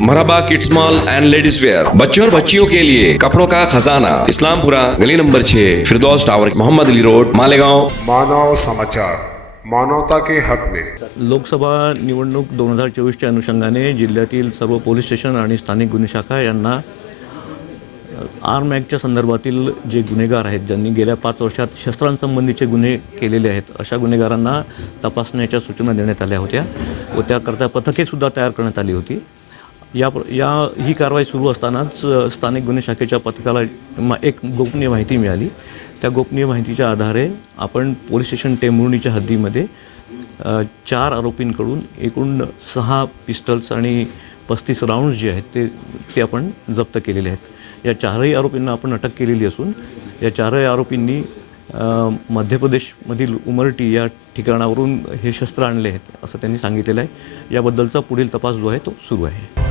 Marhaba kids mall and ladies wear, बच्चों और बच्चियों के लिए कपड़ों का खजाना, इस्लामपुरा गली number 6, Firdaus tower, Mohammad Ali road, Malegaon. Manav Samachar, मानवता के हक में। लोकसभा निवडणूक 2024च्या अनुषंगाने जिल्ह्यातील सर्व पोलीस स्टेशन आणि स्थानिक गुन्हे शाखा यांना आर्म ॲक्टच्या संदर्भातील जे गुन्हेगार आहेत, ज्यांनी गेल्या 5 वर्षात शस्त्रांसंबंधीचे गुन्हे केलेले आहेत, अशा गुन्हेगारांना तपासण्याच्या सूचना देण्यात आल्या होत्या व त्याकरता पथकेसुद्धा तयार करण्यात आली होती। ही कारवाई सुरू असतानाच स्थानिक गुन्हे शाखेच्या पथकाला एक गोपनीय माहिती मिळाली। त्या गोपनीय माहितीच्या आधारे आपण पोलीस स्टेशन टेंभुर्णीच्या हद्दीमध्ये 4 आरोपींकडून एकूण 6 पिस्टल्स आणि 35 राऊंड्स जे आहेत ते आपण जप्त केलेले आहेत। या 4ही आरोपींना आपण अटक केलेली असून या 4ही आरोपींनी मध्य प्रदेशमधील उमरटी या ठिकाणावरून हे शस्त्र आणले आहेत असं त्यांनी सांगितलेलं आहे। याबद्दलचा पुढील तपास जो आहे तो सुरू आहे।